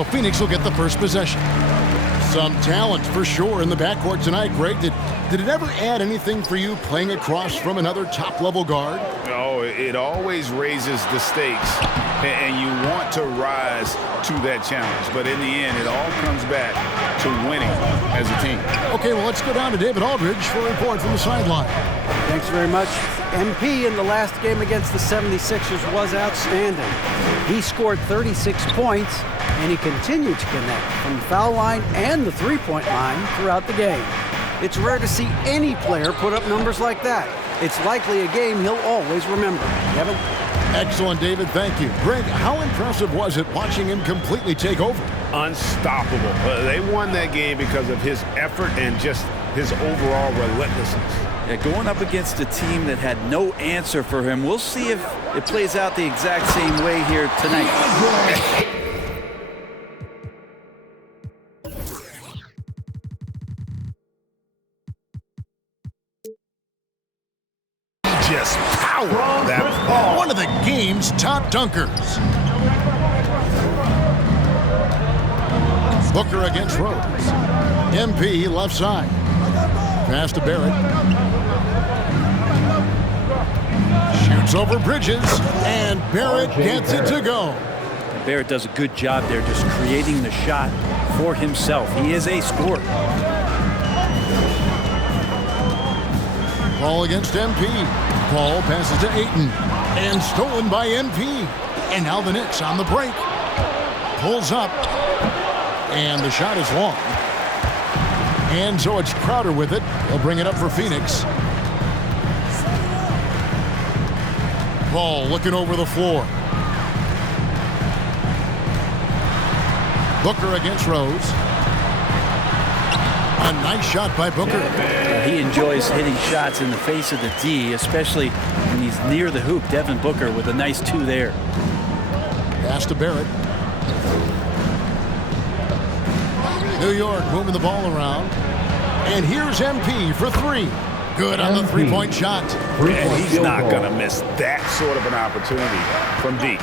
So Phoenix will get the first possession. Some talent for sure in the backcourt tonight, Greg. Did it ever add anything for you playing across from another top-level guard? Oh, it always raises the stakes, and you want to rise to that challenge. But in the end, it all comes back to winning as a team. Okay, well, let's go down to David Aldridge for a report from the sideline. Thanks very much. MP in the last game against the 76ers was outstanding. He scored 36 points, and he continued to connect from the foul line and the three-point line throughout the game. It's rare to see any player put up numbers like that. It's likely a game he'll always remember. Kevin? Excellent, David. Thank you. Greg, how impressive was it watching him completely take over? Unstoppable. They won that game because of his effort and just his overall relentlessness. Yeah, going up against a team that had no answer for him. We'll see if it plays out the exact same way here tonight. Just power that ball. One of the game's top dunkers. Booker against Rose. MP left side. Pass to Barrett. Shoots over Bridges, and Barrett gets it to go. Barrett does a good job there just creating the shot for himself. He is a scorer. Ball against MP. Ball passes to Ayton, and stolen by MP. And now the Knicks on the break. Pulls up, and the shot is long. And so it's Crowder with it. He'll bring it up for Phoenix. Ball looking over the floor. Booker against Rose. A nice shot by Booker. He enjoys hitting shots in the face of the D, especially when he's near the hoop. Devin Booker with a nice two there. Pass to Barrett. New York moving the ball around. And here's MP for three. Good on the three-point shot. And he's not going to miss that sort of an opportunity from deep.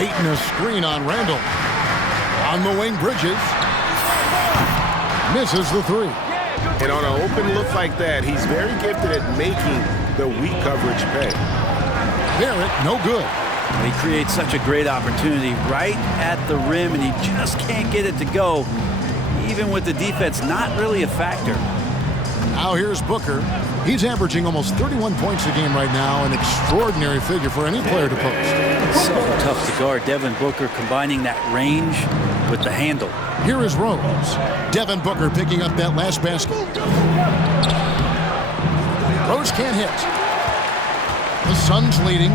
Ayton a screen on Randall. On the wing, Bridges. Misses the three. And on an open look like that, he's very gifted at making the weak coverage pay. Barrett, no good. He creates such a great opportunity right at the rim, and he just can't get it to go, even with the defense not really a factor. Now here's Booker. He's averaging almost 31 points a game right now, an extraordinary figure for any player to post. So tough to guard. Devin Booker combining that range with the handle. Here is Rose. Devin Booker picking up that last basket. Rose can't hit. The Suns leading.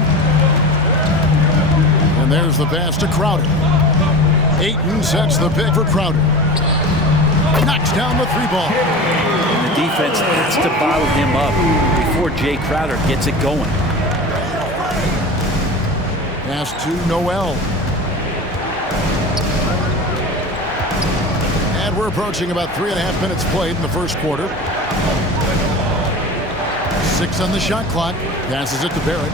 And there's the pass to Crowder. Ayton sets the pick for Crowder. Knocks down the three ball. And the defense has to bottle him up before Jay Crowder gets it going. Pass to Noel. And we're approaching about 3.5 minutes played in the first quarter. 6 on the shot clock. Passes it to Barrett.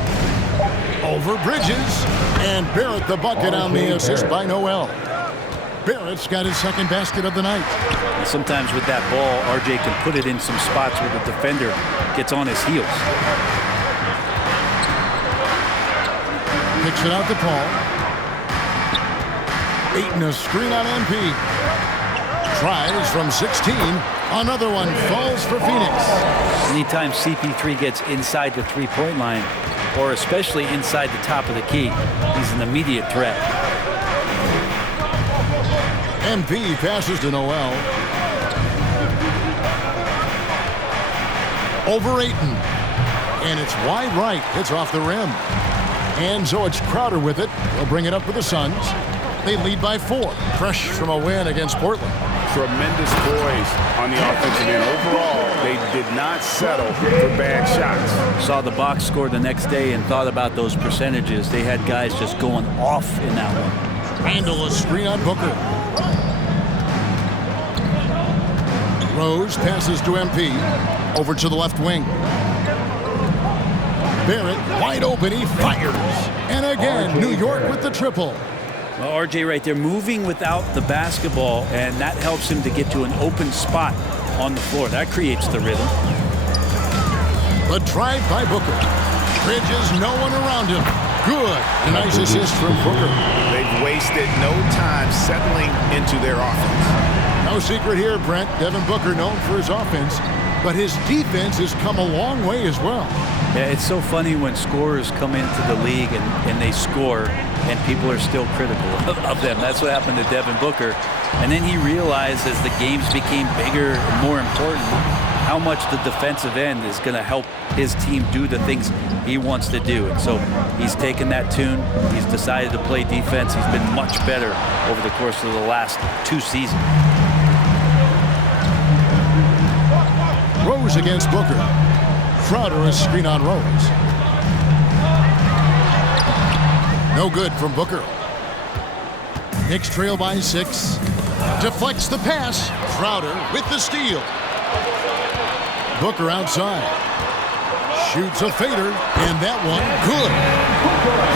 Over Bridges. And Barrett the bucket on the assist by Noel. Barrett's got his second basket of the night. And sometimes with that ball, RJ can put it in some spots where the defender gets on his heels. Kicks it out to Paul. Ayton a screen on MP. Tries from 16. Another one falls for Phoenix. Anytime CP3 gets inside the three-point line, or especially inside the top of the key, he's an immediate threat. MP passes to Noel. Over Ayton. And it's wide right. It's off the rim. And so it's Crowder with it. They'll bring it up for the Suns. They lead by 4. Fresh from a win against Portland. Tremendous poise on the offensive end. Overall, they did not settle for bad shots. Saw the box score the next day and thought about those percentages. They had guys just going off in that one. Randall a screen on Booker. Rose passes to MP. Over to the left wing. Barrett wide open. He fires. And again, New York with the triple. Well, RJ right there, moving without the basketball, and that helps him to get to an open spot on the floor. That creates the rhythm. The drive by Booker. Bridges, no one around him. Good. A nice assist from Booker. They've wasted no time settling into their offense. No secret here, Brent. Devin Booker known for his offense, but his defense has come a long way as well. Yeah, it's so funny when scorers come into the league and they score, and people are still critical of them. That's what happened to Devin Booker. And then he realized as the games became bigger and more important, how much the defensive end is going to help his team do the things he wants to do. And so he's taken that tune. He's decided to play defense. He's been much better over the course of the last 2 seasons. Rose against Booker. Crowder a screen on Rose. No good from Booker. Knicks trail by 6. Deflects the pass. Crowder with the steal. Booker outside. Shoots a fader, and that one good.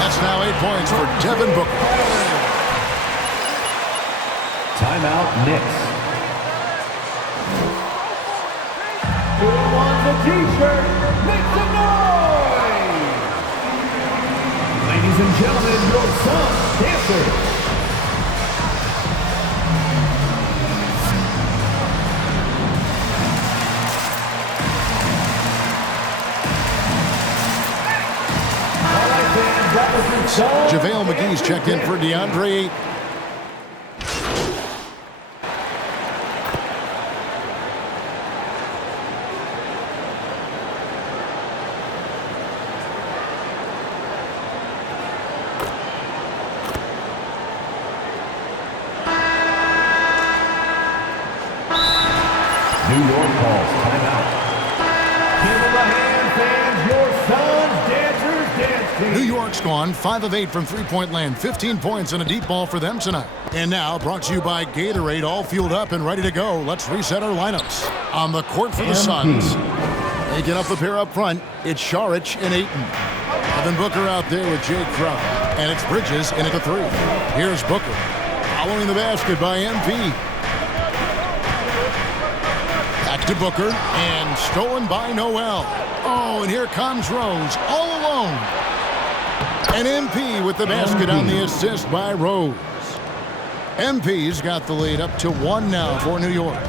That's now 8 points for Devin Booker. Timeout, Knicks. Who wants a t-shirt? Make some noise! Ladies and gentlemen, your son, dancer. JaVale McGee's checked in for DeAndre Ayton. New York calls timeout. Give him a hand, fans. Your son's dancers dance team. New York's gone 5 of 8 from three-point land. 15 points and a deep ball for them tonight. And now brought to you by Gatorade, all fueled up and ready to go. Let's reset our lineups. On the court for the Suns. They get up the pair up front. It's Saric and Ayton. Devin Booker out there with Jay Crowder. And it's Bridges in at the 3. Here's Booker. Following the basket by MP. Back to Booker, and stolen by Noel. Oh, and here comes Rose, all alone. And MP with the basket on the assist by Rose. MP's got the lead up to 1 now for New York.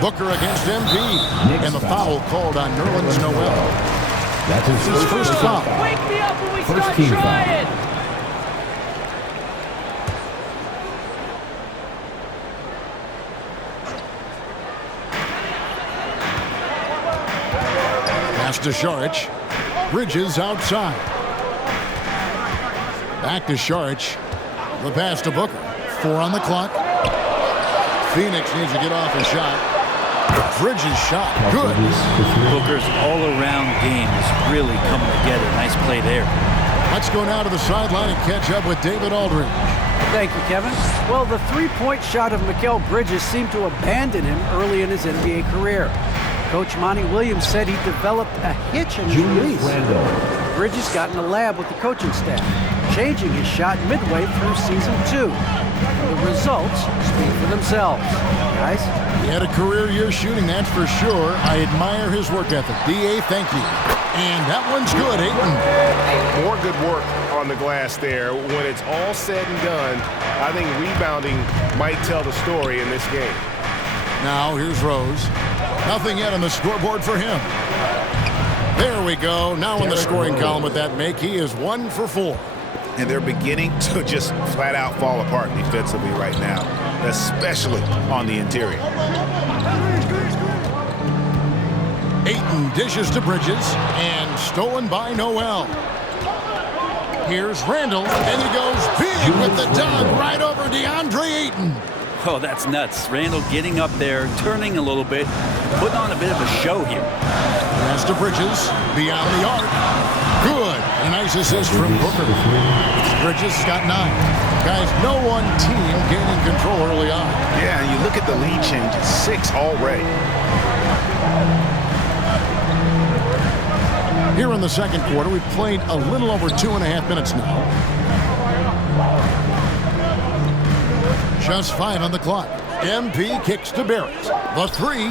Booker against MP, and the foul called on Nerlens Noel. That's his First foul. Wake me up when we First start team trying. Pass to Saric. Bridges outside. Back to Saric. The pass to Booker. 4 on the clock. Phoenix needs to get off a shot. Bridges shot. Good. Booker's all-around game is really coming together. Nice play there. Let's go now to the sideline and catch up with David Aldridge. Thank you, Kevin. Well, the three-point shot of Mikal Bridges seemed to abandon him early in his NBA career. Coach Monty Williams said he developed a hitch in his release. Bridges got in the lab with the coaching staff, changing his shot midway through season 2. The results speak for themselves. Guys? He had a career year shooting, that's for sure. I admire his work ethic. D.A., thank you. And that one's good, Ayton. More good work on the glass there. When it's all said and done, I think rebounding might tell the story in this game. Now, here's Rose. Nothing yet on the scoreboard for him. There we go. Now in the scoring column with that make, he is 1 for 4. And they're beginning to just flat out fall apart defensively right now, especially on the interior. Ayton dishes to Bridges, and stolen by Noel. Here's Randall, and he goes big with the dunk right over DeAndre Ayton. Oh, that's nuts. Randall getting up there, turning a little bit, putting on a bit of a show here. Pass to Bridges, beyond the arc. Good. A nice assist from Booker. Bridges got 9. Guys, no one team gaining control early on. Yeah, and you look at the lead change, it's 6 already. Here in the second quarter, we've played a little over 2.5 minutes now. Just 5 on the clock. MP kicks to Barrett. The 3.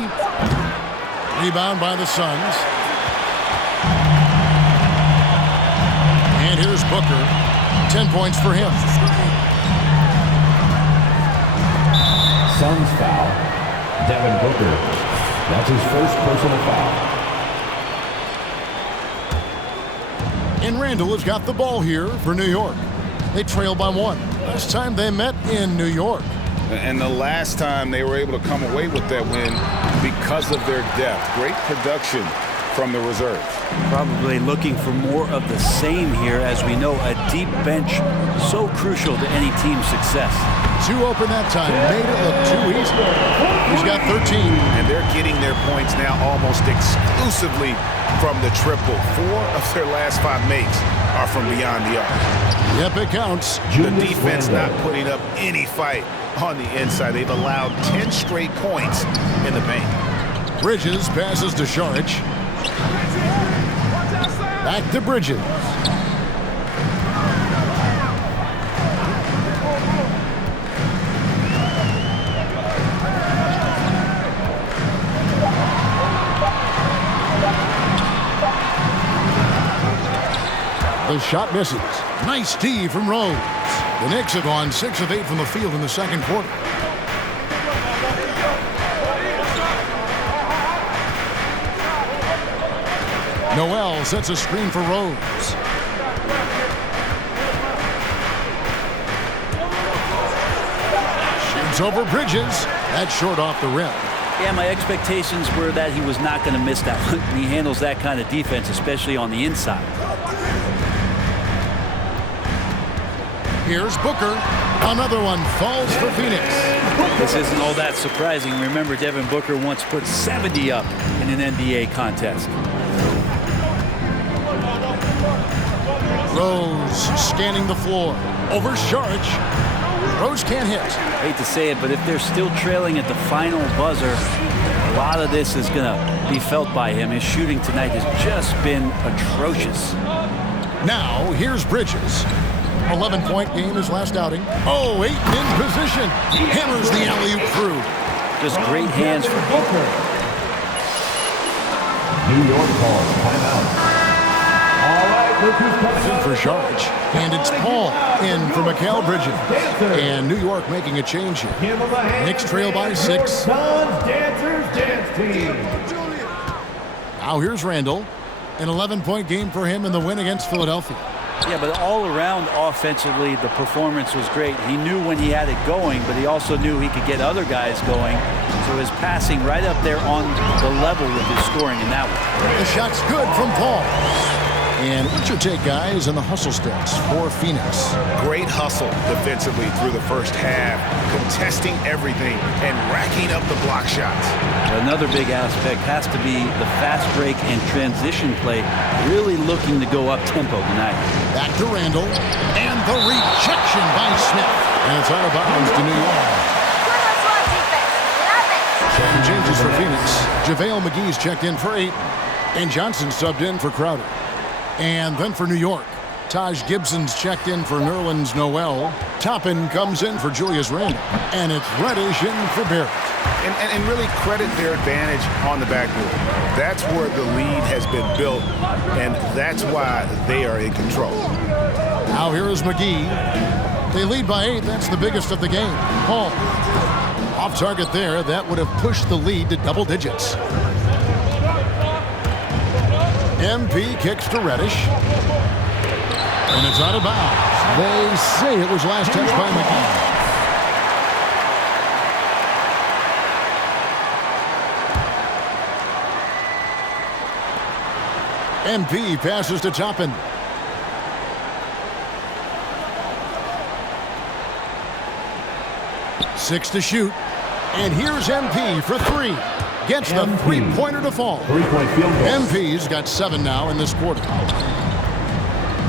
Rebound by the Suns. And here's Booker. 10 points for him. Suns foul. Devin Booker. That's his first personal foul. And Randall has got the ball here for New York. They trail by 1. Last time they met in New York. And the last time they were able to come away with that win because of their depth. Great production from the reserves. Probably looking for more of the same here. As we know, a deep bench so crucial to any team's success. 2 open that time. Made it look too easy. He's got 13. And they're getting their points now almost exclusively from the triple. 4 of their last 5 makes are from beyond the arc. Yep, it counts. The defense not putting up any fight on the inside. They've allowed 10 straight points in the paint. Bridges passes to Saric. Back to Bridges. The shot misses. Nice D from Rose. The Knicks have gone 6 of 8 from the field in the second quarter. Noel sets a screen for Rose. Shoots over Bridges. That's short off the rim. Yeah, my expectations were that he was not going to miss that one. He handles that kind of defense, especially on the inside. Here's Booker. Another one falls for Phoenix. This isn't all that surprising. Remember, Devin Booker once put 70 up in an NBA contest. Rose scanning the floor. Over Saric. Rose can't hit. Hate to say it, but if they're still trailing at the final buzzer, a lot of this is going to be felt by him. His shooting tonight has just been atrocious. Now, here's Bridges. 11-point game his last outing. Oh, Ayton in position. Hammers the alley-oop through. Just great hands for Booker. New York calls timeout. All right, look who's coming up. For Saric. And it's Paul in for Mikal Bridges. And New York making a change here. Give him a hand. Knicks trail by 6. Suns Dancers Dance Team. Now here's Randall. An 11-point game for him in the win against Philadelphia. Yeah, but all around offensively, the performance was great. He knew when he had it going, but he also knew he could get other guys going. So his passing right up there on the level with his scoring in that one. The shot's good from Paul. And what's your take, guys, on the hustle stats for Phoenix? Great hustle defensively through the first half, contesting everything and racking up the block shots. Another big aspect has to be the fast break and transition play, really looking to go up tempo tonight. Back to Randall, and the rejection by Smith. And it's out of bounds to New York. Second changes for Phoenix. JaVale McGee's checked in for 8, and Johnson subbed in for Crowder. And then for New York, Taj Gibson's checked in for Nerlens Noel. Toppin comes in for Julius Randle. And it's Reddish in for Barrett. And really credit their advantage on the backboard. That's where the lead has been built, and that's why they are in control. Now here is McGee. They lead by 8. That's the biggest of the game. Paul. Off target there. That would have pushed the lead to double digits. MP kicks to Reddish. And it's out of bounds. They say it was last touched by McGee. MP passes to Toppin. Six to shoot. And here's MP for 3. Gets the three-pointer to fall. 3-point field goal. MP's got 7 now in this quarter.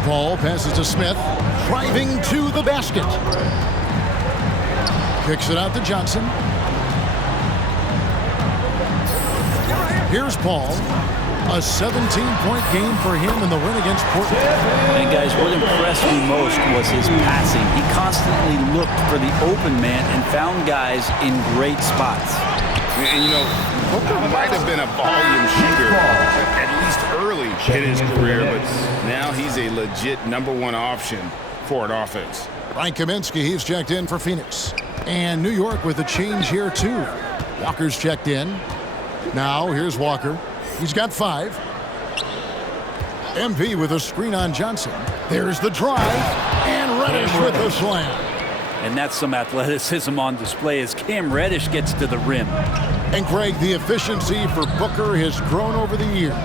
Paul passes to Smith, driving to the basket. Kicks it out to Johnson. Here's Paul. A 17-point game for him in the win against Portland. And guys, what impressed me most was his passing. He constantly looked for the open man and found guys in great spots. And you know, Booker might have been a volume shooter, at least early in his career, but now he's a legit #1 option for an offense. Frank Kaminsky, he's checked in for Phoenix. And New York with a change here, too. Walker's checked in. Now, here's Walker. He's got 5. MP with a screen on Johnson. There's the drive. And Reddish with the slam. And that's some athleticism on display as Cam Reddish gets to the rim. And Greg, the efficiency for Booker has grown over the years.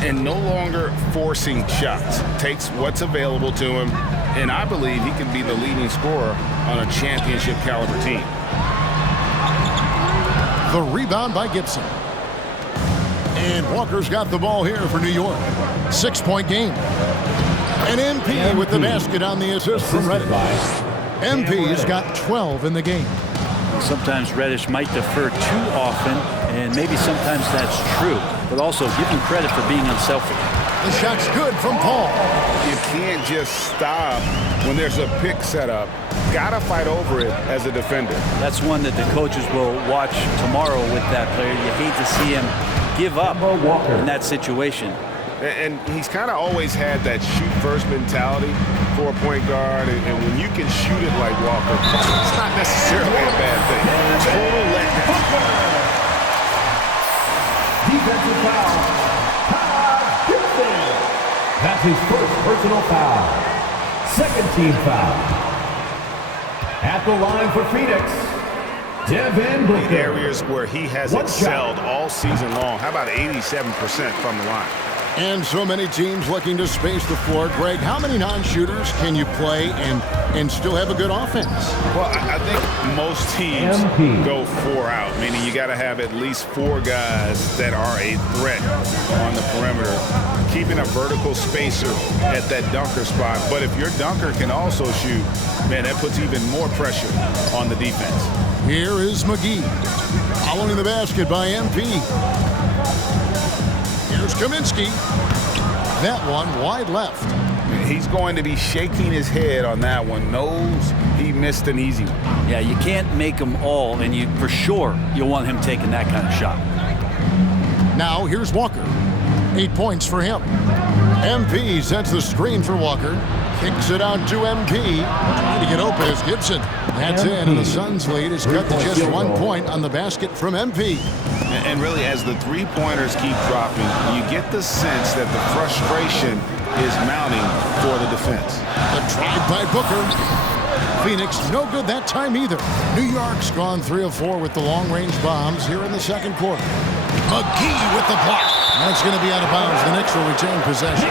And no longer forcing shots. Takes what's available to him. And I believe he can be the leading scorer on a championship caliber team. The rebound by Gibson. And Walker's got the ball here for New York. 6-point game. And MP with the basket on the assist from Reddish. MP's got 12 in the game. Sometimes Reddish might defer too often, and maybe sometimes that's true. But also, give him credit for being unselfish. The shot's good from Paul. You can't just stop when there's a pick set up. Gotta fight over it as a defender. That's one that the coaches will watch tomorrow with that player. You hate to see him give up in that situation. And he's kind of always had that shoot-first mentality for a point guard. And when you can shoot it like Walker, it's not necessarily a bad thing. Total letdown. Defensive foul. That's his first personal foul. Second team foul. At the line for Phoenix, Devin Booker. The areas where he has excelled all season long. How about 87% from the line? And so many teams looking to space the floor. Greg, how many non-shooters can you play and still have a good offense? Well, I think most teams go 4 out, meaning you got to have at least 4 guys that are a threat on the perimeter, keeping a vertical spacer at that dunker spot. But if your dunker can also shoot, man, that puts even more pressure on the defense. Here is McGee. Following the basket by MP. Here's Kaminsky. That one wide left. He's going to be shaking his head on that one. Knows he missed an easy one. Yeah, you can't make them all, and you for sure you'll want him taking that kind of shot. Now here's Walker. 8 points for him. MP sets the screen for Walker. Kicks it out to MP. Trying to get open is Gibson. That's in, and the Suns' lead is cut to just 1 point on the basket from MP. And really, as the three-pointers keep dropping, you get the sense that the frustration is mounting for the defense. The drive by Booker. Phoenix no good that time either. New York's gone 3 of 4 with the long-range bombs here in the second quarter. McGee with the block. That's going to be out of bounds. The Knicks will retain possession.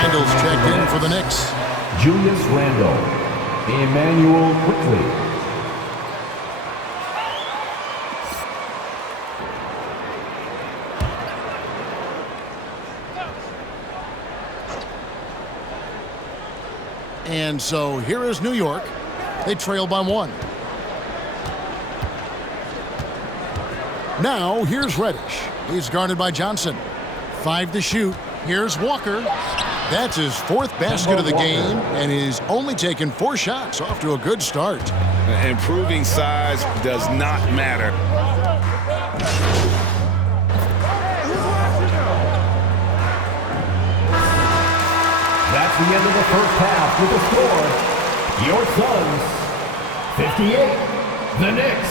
Randall's checked in for the Knicks. Julius Randle. Emmanuel Quickly. And so here is New York. They trail by 1. Now here's Reddish. He's guarded by Johnson. 5 to shoot. Here's Walker. That's his 4th basket of the game, and he's only taken 4 shots. Off to a good start. Improving size does not matter. That's the end of the first half with the score. Your Suns, 58. The Knicks,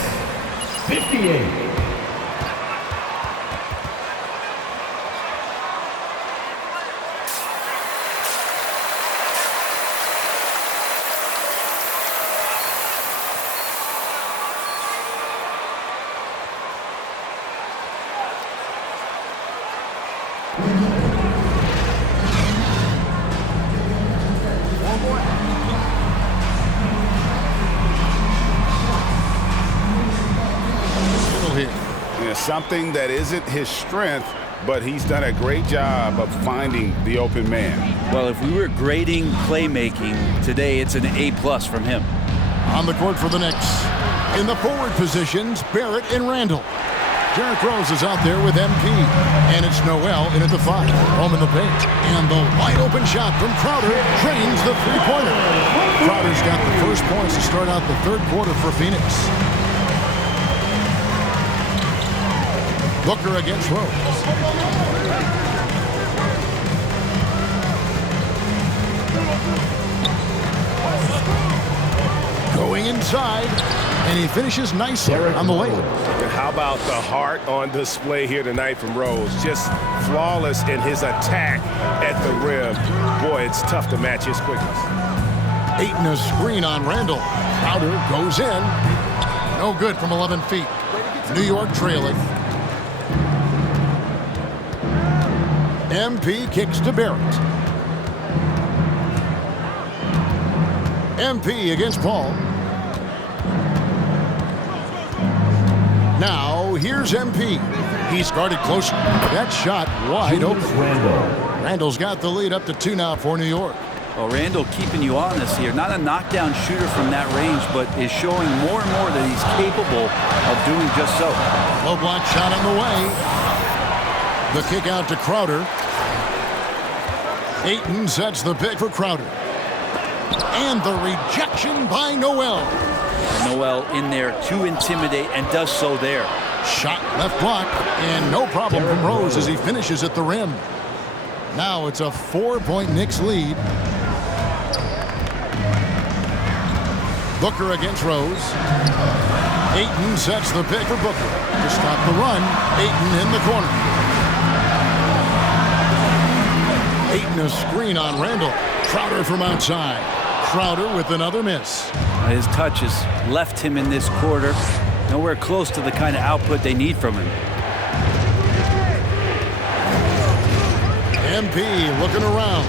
58. Something that isn't his strength, but he's done a great job of finding the open man. Well, if we were grading playmaking today, it's an A+ from him. On the court for the Knicks. In the forward positions, Barrett and Randall. Derrick Rose is out there with MP. And it's Noel in at the 5. Home in the paint. And the wide open shot from Crowder drains the three-pointer. Crowder's got the first points to start out the third quarter for Phoenix. Booker against Rose. Going inside, and he finishes nicely on the layup. And how about the heart on display here tonight from Rose? Just flawless in his attack at the rim. Boy, it's tough to match his quickness. Ayton a screen on Randall. Crowder goes in. No good from 11 feet. New York trailing. MP kicks to Barrett. MP against Paul. Now, here's MP. He's guarded close. That shot wide open. Randall's got the lead up to 2 now for New York. Well, Randall keeping you honest here. Not a knockdown shooter from that range, but is showing more and more that he's capable of doing just so. Low block shot on the way. The kick out to Crowder. Ayton sets the pick for Crowder. And the rejection by Noel. Noel in there to intimidate and does so there. Shot left block and no problem from Rose as he finishes at the rim. Now it's a 4-point Knicks lead. Booker against Rose. Ayton sets the pick for Booker. To stop the run, Ayton in the corner. Ayton a screen on Randall. Crowder from outside. Crowder with another miss. His touch has left him in this quarter. Nowhere close to the kind of output they need from him. MP looking around.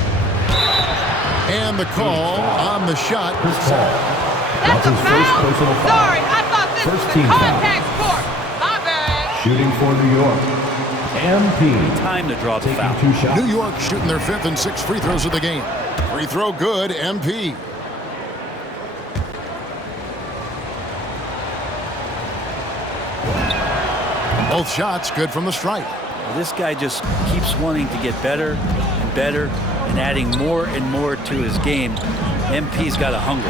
And the call on the shot. That's his first personal foul. Sorry, I thought this First was team a foul. contact sport. My bad. Shooting for New York. MP. Time to draw the Taking foul. 2 shots. New York shooting their 5th and 6th free throws of the game. Free throw good, MP. Both shots good from the stripe. Well, this guy just keeps wanting to get better and better and adding more and more to his game. MP's got a hunger.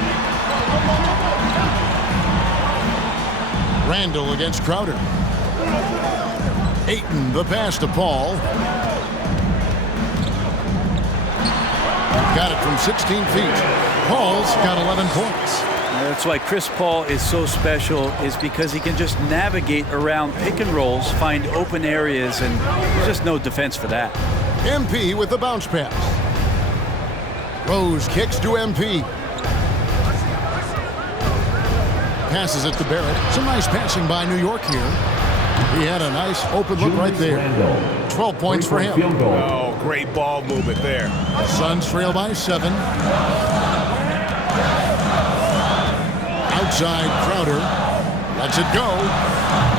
Randall against Crowder. Ayton, the pass to Paul. Got it from 16 feet. Paul's got 11 points. That's why Chris Paul is so special, is because he can just navigate around pick and rolls, find open areas, and there's just no defense for that. MP with the bounce pass. Rose kicks to MP. Passes it to Barrett. Some nice passing by New York here. He had a nice open look right there. 12 points for him. Oh, great ball movement there. Suns trail by 7. Outside Crowder. Lets it go.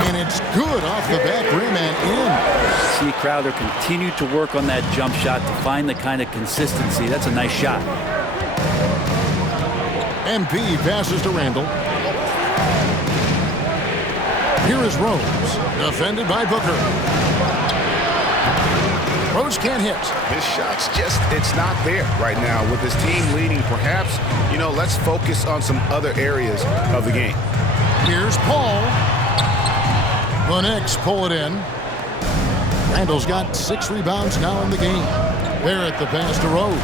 And it's good off the back rim and in. See Crowder continue to work on that jump shot to find the kind of consistency. That's a nice shot. MP passes to Randall. Here is Rose, defended by Booker. Rose can't hit. His shot's just, it's not there right now. With his team leading, perhaps, let's focus on some other areas of the game. Here's Paul. The Knicks pull it in. Randall's got 6 rebounds now in the game. Barrett the pass to Rose.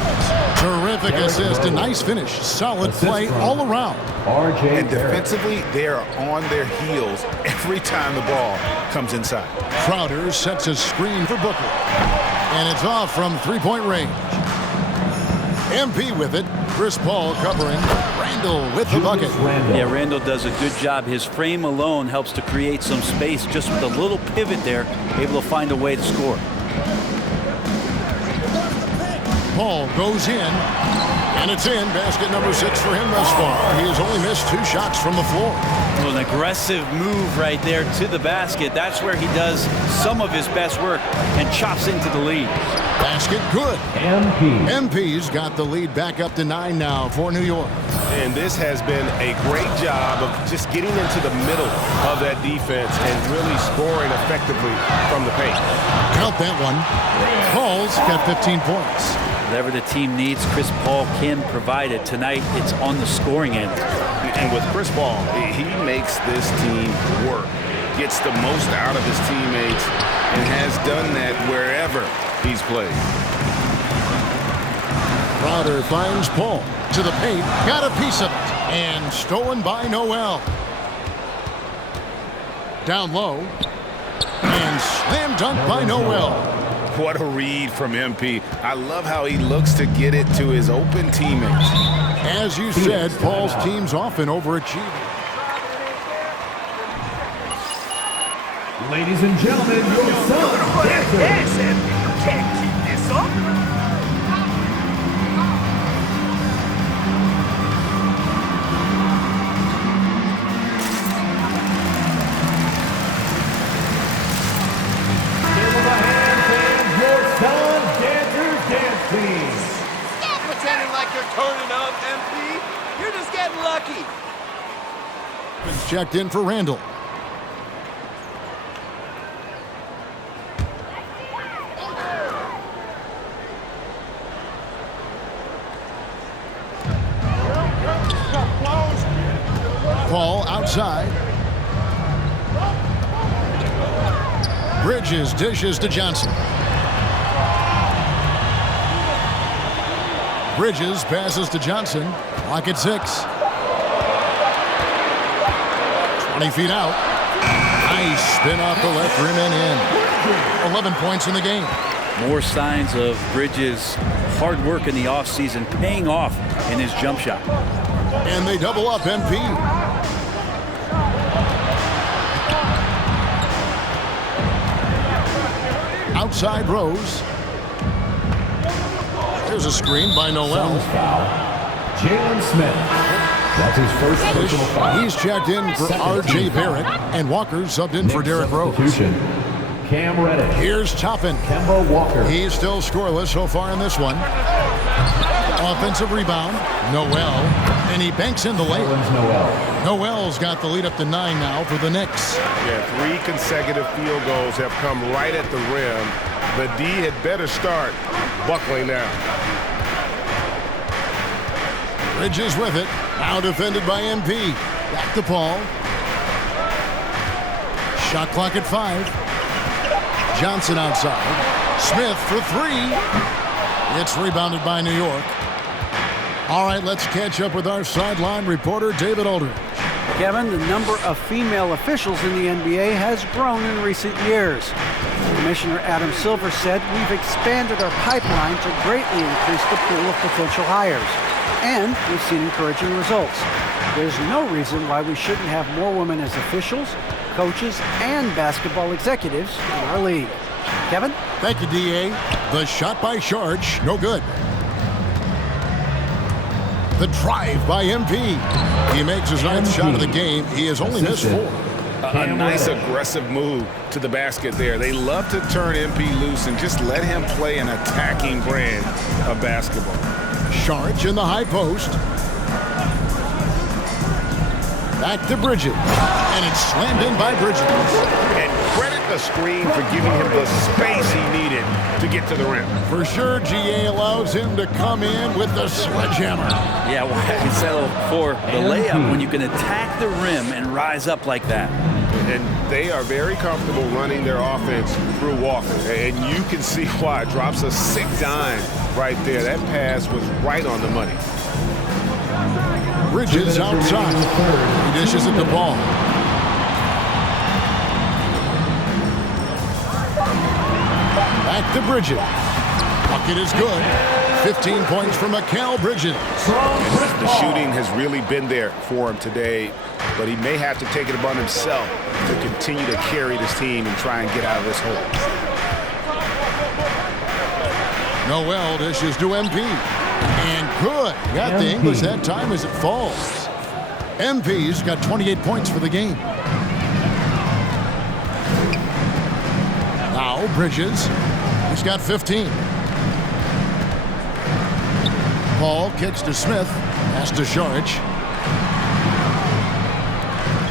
Terrific assist, a nice finish. Solid play all around. And defensively, they are on their heels every time the ball comes inside. Crowder sets a screen for Booker. And it's off from 3-point range. MP with it. Chris Paul covering. Randall with the bucket. Yeah, Randall does a good job. His frame alone helps to create some space. Just with a little pivot there, able to find a way to score. Paul goes in. And it's in. Basket number 6 for him thus far. He has only missed 2 shots from the floor. Well, an aggressive move right there to the basket. That's where he does some of his best work and chops into the lead. Basket good. MP. MP's got the lead back up to 9 now for New York. And this has been a great job of just getting into the middle of that defense and really scoring effectively from the paint. Count that one. Paul's got 15 points. Whatever the team needs, Chris Paul can provide it. Tonight, it's on the scoring end. And with Chris Paul, he makes this team work, gets the most out of his teammates, and has done that wherever he's played. Crowder finds Paul to the paint, got a piece of it, and stolen by Noel. Down low, and slam dunk by Noel. What a read from MP. I love how he looks to get it to his open teammates. As you said, Paul's teams often overachieve. Ladies and gentlemen, your son, Dancer. You can't keep this up. Give him a hand, fans. Your son, Dancer's Dance Team. Stop pretending like you're turning up, MP. You're just getting lucky. Checked in for Randall. Paul outside. Bridges dishes to Johnson. Bridges passes to Johnson. Clock at 6. 20 feet out. Nice spin off the left rim and in. 11 points in the game. More signs of Bridges' hard work in the offseason paying off in his jump shot. And they double up MP. Outside Rose. There's a screen by Noel. Foul. Jalen Smith. That's his first personal foul. He's checked in for R.J. Barrett, and Walker subbed in for Derrick Rose. Cam Reddish. Here's Toppin. Kemba Walker. He's still scoreless so far in this one. Offensive rebound, Noel, and he banks in the layup. Noel's got the lead up to 9 now for the Knicks. Yeah, 3 consecutive field goals have come right at the rim. The D had better start buckling down. Bridges with it. Now defended by MP. Back to Paul. Shot clock at 5. Johnson outside. Smith for 3. It's rebounded by New York. All right, let's catch up with our sideline reporter, David Aldridge. Kevin, the number of female officials in the NBA has grown in recent years. Commissioner Adam Silver said, "We've expanded our pipeline to greatly increase the pool of potential hires, and we've seen encouraging results. There's no reason why we shouldn't have more women as officials, coaches, and basketball executives in our league." Kevin? Thank you, D.A. The shot by Sharge, no good. The drive by MP. He makes his 9th shot of the game. He has only missed 4. A nice aggressive move to the basket there. They love to turn MP loose and just let him play an attacking brand of basketball. Sharge in the high post. Back to Bridges. And it's slammed in by Bridges. And credit the screen for giving him the space he needed to get to the rim. For sure, GA allows him to come in with the sledgehammer. Yeah, why settle for the layup when you can attack the rim and rise up like that? And they are very comfortable running their offense through Walker. And you can see why. Drops a sick dime right there. That pass was right on the money. Bridges outside. He dishes it to Paul. Back to Bridges. Bucket is good. 15 points for Mikal Bridges. The shooting has really been there for him today, but he may have to take it upon himself to continue to carry this team and try and get out of this hole. Noel dishes to MP. And good. Got the English that time as it falls. MP's got 28 points for the game. Now Bridges. He's got 15. Paul kicks to Smith. Pass to Sharich.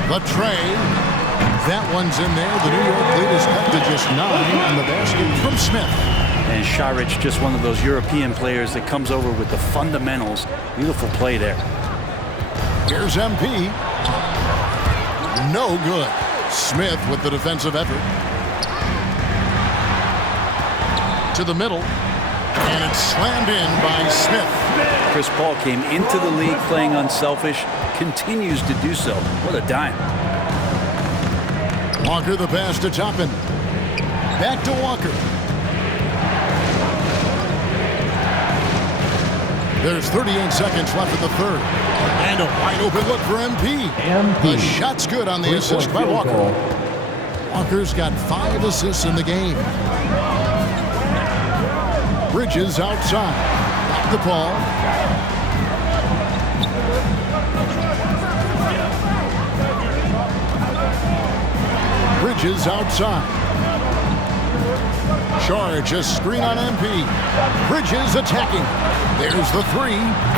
The tray. That one's in there. The New York lead is cut to just 9 on the basket from Smith. And Sharich, just one of those European players that comes over with the fundamentals. Beautiful play there. Here's MP. No good. Smith with the defensive effort. To the middle. And it's slammed in by Smith. Chris Paul came into the league playing unselfish. Continues to do so. What a dime. Walker the pass to Toppin. Back to Walker. There's 38 seconds left in the third. And a wide open look for MP. The shot's good on the assist by Walker. Walker's got 5 assists in the game. Bridges outside. Back to Paul. Bridges outside. Charge a screen on MP. Bridges attacking. There's the 3.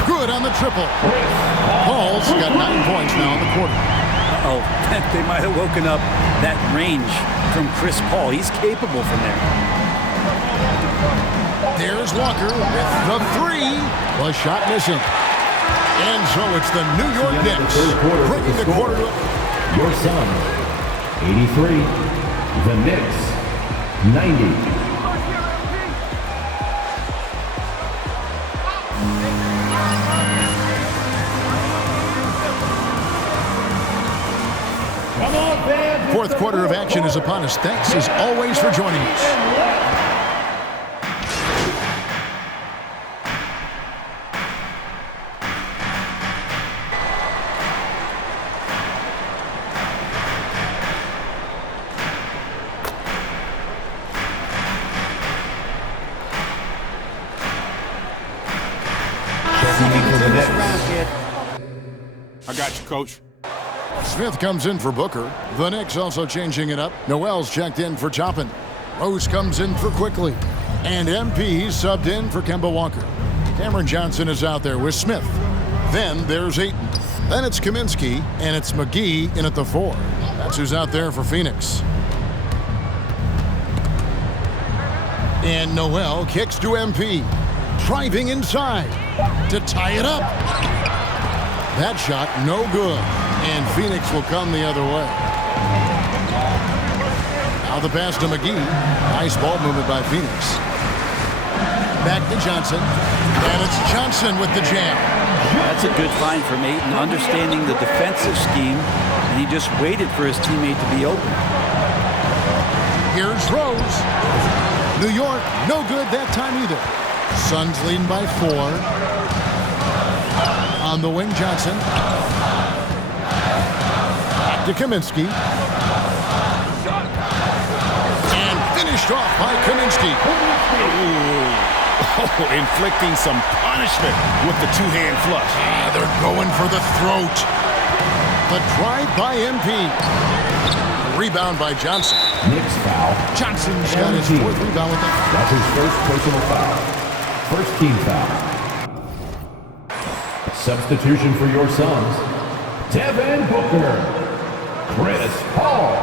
Good on the triple. Paul's got 9 points now in the quarter. Uh-oh. They might have woken up that range from Chris Paul. He's capable from there. There's Walker with the 3. The shot missing. And so it's the New York Knicks bringing the quarter to your Suns, 83. The Knicks, 90. Fourth quarter of action is upon us. Thanks as always for joining us. I got you, Coach. Smith comes in for Booker. The Knicks also changing it up. Noel's checked in for Toppin. Rose comes in for Quickly. And MP subbed in for Kemba Walker. Cameron Johnson is out there with Smith. Then there's Ayton. Then it's Kaminsky, and it's McGee in at the 4. That's who's out there for Phoenix. And Noel kicks to MP. Driving inside to tie it up. That shot, no good. And Phoenix will come the other way. Now the pass to McGee. Nice ball movement by Phoenix. Back to Johnson. And it's Johnson with the jam. That's a good find from Ayton, understanding the defensive scheme, and he just waited for his teammate to be open. Here's Rose. New York, no good that time either. Suns leading by 4. On the wing, Johnson. Back to Kaminsky. And finished off by Kaminsky. Oh, inflicting some punishment with the 2-hand flush. They're going for the throat. The drive by MP. Rebound by Johnson. Knicks foul. Johnson's got his 4th rebound with that. That's his first personal foul. First team foul. Substitution for your Suns, Devin Booker, Chris Paul.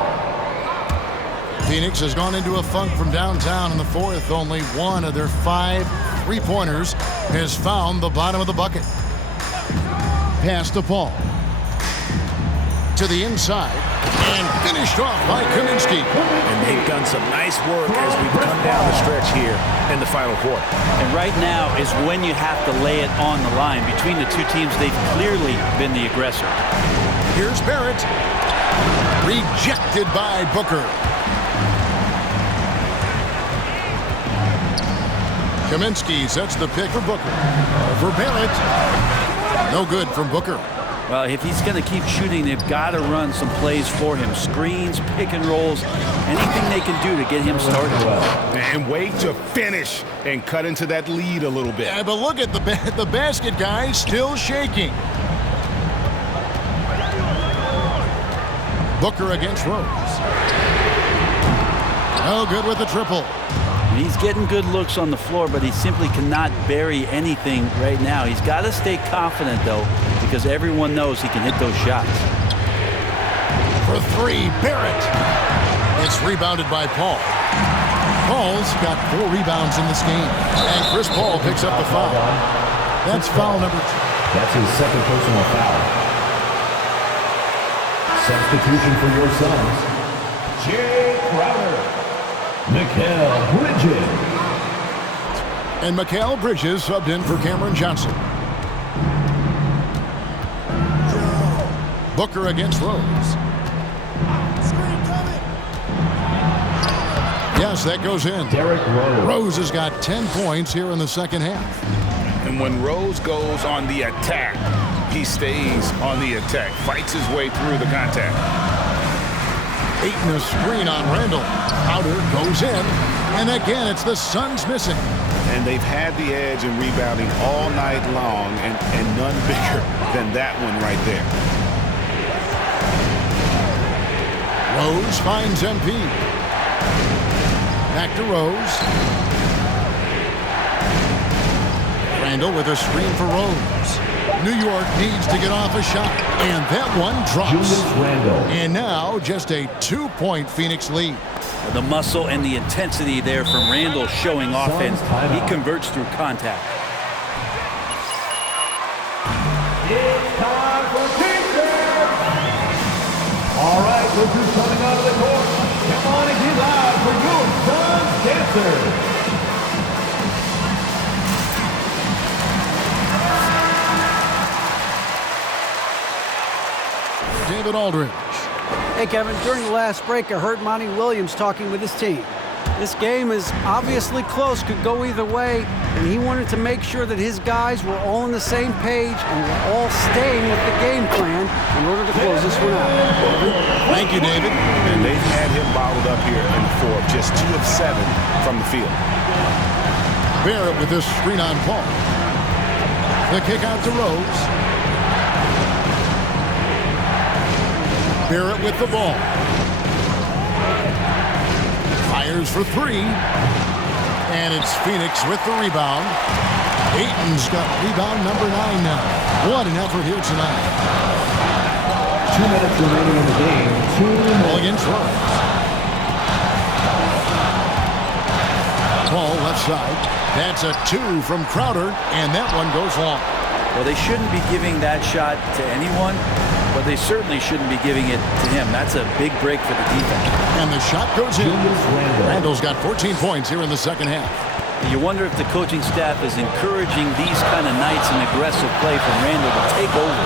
Phoenix has gone into a funk from downtown in the 4th. Only one of their 5 3-pointers has found the bottom of the bucket. Pass to Paul. To the inside. And finished off by Kaminsky. And they've done some nice work as we've come down the stretch here in the final quarter. And right now is when you have to lay it on the line. Between the two teams, they've clearly been the aggressor. Here's Barrett. Rejected by Booker. Kaminsky sets the pick for Booker. For Barrett. No good from Booker. Well, if he's going to keep shooting, they've got to run some plays for him. Screens, pick and rolls, anything they can do to get him started well. And wait to finish and cut into that lead a little bit. Yeah, but look at the basket, guys, still shaking. Booker against Rose. No good with the triple. He's getting good looks on the floor, but he simply cannot bury anything right now. He's got to stay confident, though, because everyone knows he can hit those shots. For three, Barrett. It's rebounded by Paul. Paul's got 4 rebounds in this game. And Chris Paul picks up the foul. That's foul number 2. That's his second personal foul. Substitution for your Suns. Jay Crowder. Mikal Bridges. And Mikal Bridges subbed in for Cameron Johnson. Booker against Rose. Yes, that goes in. Derrick Rose. Rose has got 10 points here in the second half. And when Rose goes on the attack, he stays on the attack, fights his way through the contact. Ayton a screen on Randall. Crowder goes in. And again, it's the Suns missing. And they've had the edge in rebounding all night long, and none bigger than that one right there. Rose finds MP. Back to Rose. Randall with a screen for Rose. New York needs to get off a shot, and that one drops. Julius Randle. And now just a 2-point Phoenix lead. The muscle and the intensity there from Randall showing offense. He converts through contact. It's time for Knicks. All right, look who's coming out of the court. Come on and get loud for your Suns dancers. David Aldridge. Hey, Kevin, during the last break, I heard Monty Williams talking with his team. This game is obviously close, could go either way, and he wanted to make sure that his guys were all on the same page and were all staying with the game plan in order to close this one out. Thank you, David. And they've had him bottled up here in the fourth, just 2 of 7 from the field. Barrett with this screen on Paul. The kick out to Rose. Barrett with the ball. Fires for 3. And it's Phoenix with the rebound. Ayton's got rebound number 9 now. What an effort here tonight. 2 minutes remaining in the game. 2 Ball against Rose. Ball left side. That's a 2 from Crowder, and that one goes long. Well, they shouldn't be giving that shot to anyone, but they certainly shouldn't be giving it to him. That's a big break for the defense. And the shot goes in. Julius Randle. Randall's got 14 points here in the second half. You wonder if the coaching staff is encouraging these kind of nights and aggressive play from Randall to take over.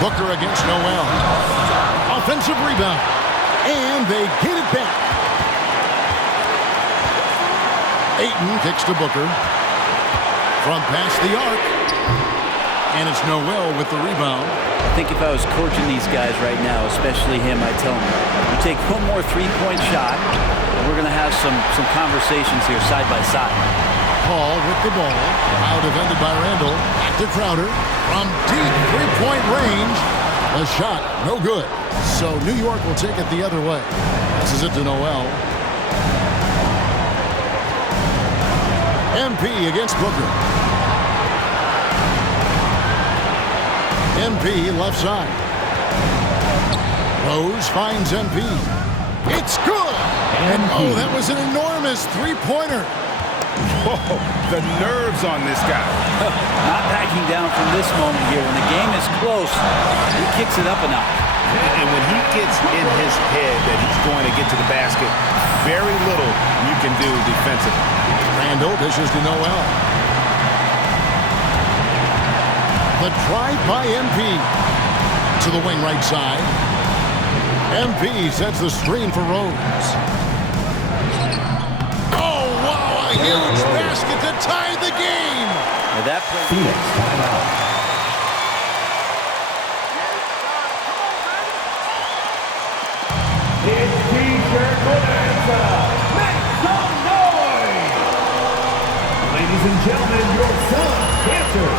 Booker against Noel. Offensive rebound. And they get it back. Ayton kicks to Booker. From past the arc. And it's Noel with the rebound. I think if I was coaching these guys right now, especially him, I'd tell him, you take one more three-point shot, and we're going to have some conversations here side by side. Paul with the ball. Now defended by Randall. Back to Crowder. From deep three-point range. A shot, no good. So New York will take it the other way. This is it to Noel. MP against Booker. MP left side. Rose finds MP. It's good! And oh, that was an enormous three-pointer. Whoa, the nerves on this guy. Not backing down from this moment here. When the game is close, he kicks it up a notch. And when he gets in his head that he's going to get to the basket, very little you can do defensively. Randall dishes to Noel. The drive by MP to the wing right side. MP sets the screen for Rose. Oh, wow, a huge basket to tie the game. Now that play. Phoenix timeout. It's T-shirt bonanza. Make some noise. Ladies and gentlemen, your son's cancer.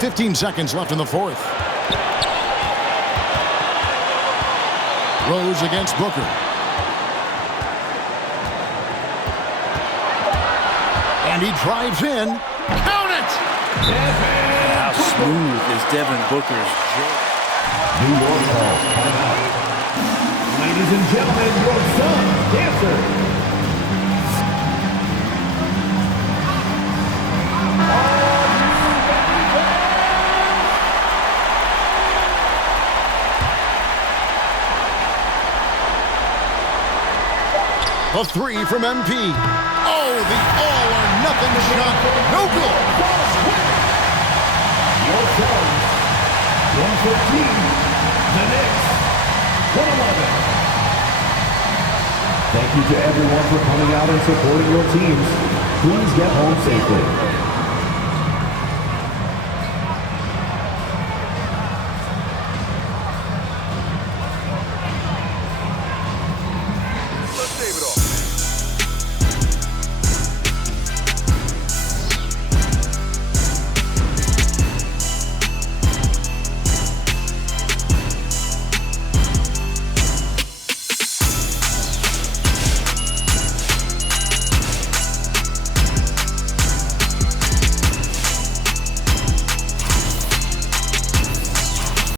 Fifteen seconds left in the fourth. Rose against Booker. And he drives in. Count it! How smooth is Devin Booker's jump? New York calls timeout. Ladies and gentlemen, your son's cancer. A three from MP. Oh, the all-or-nothing shot. No good. Your Suns, 114. The Knicks, 111. Thank you to everyone for coming out and supporting your teams. Please get home safely.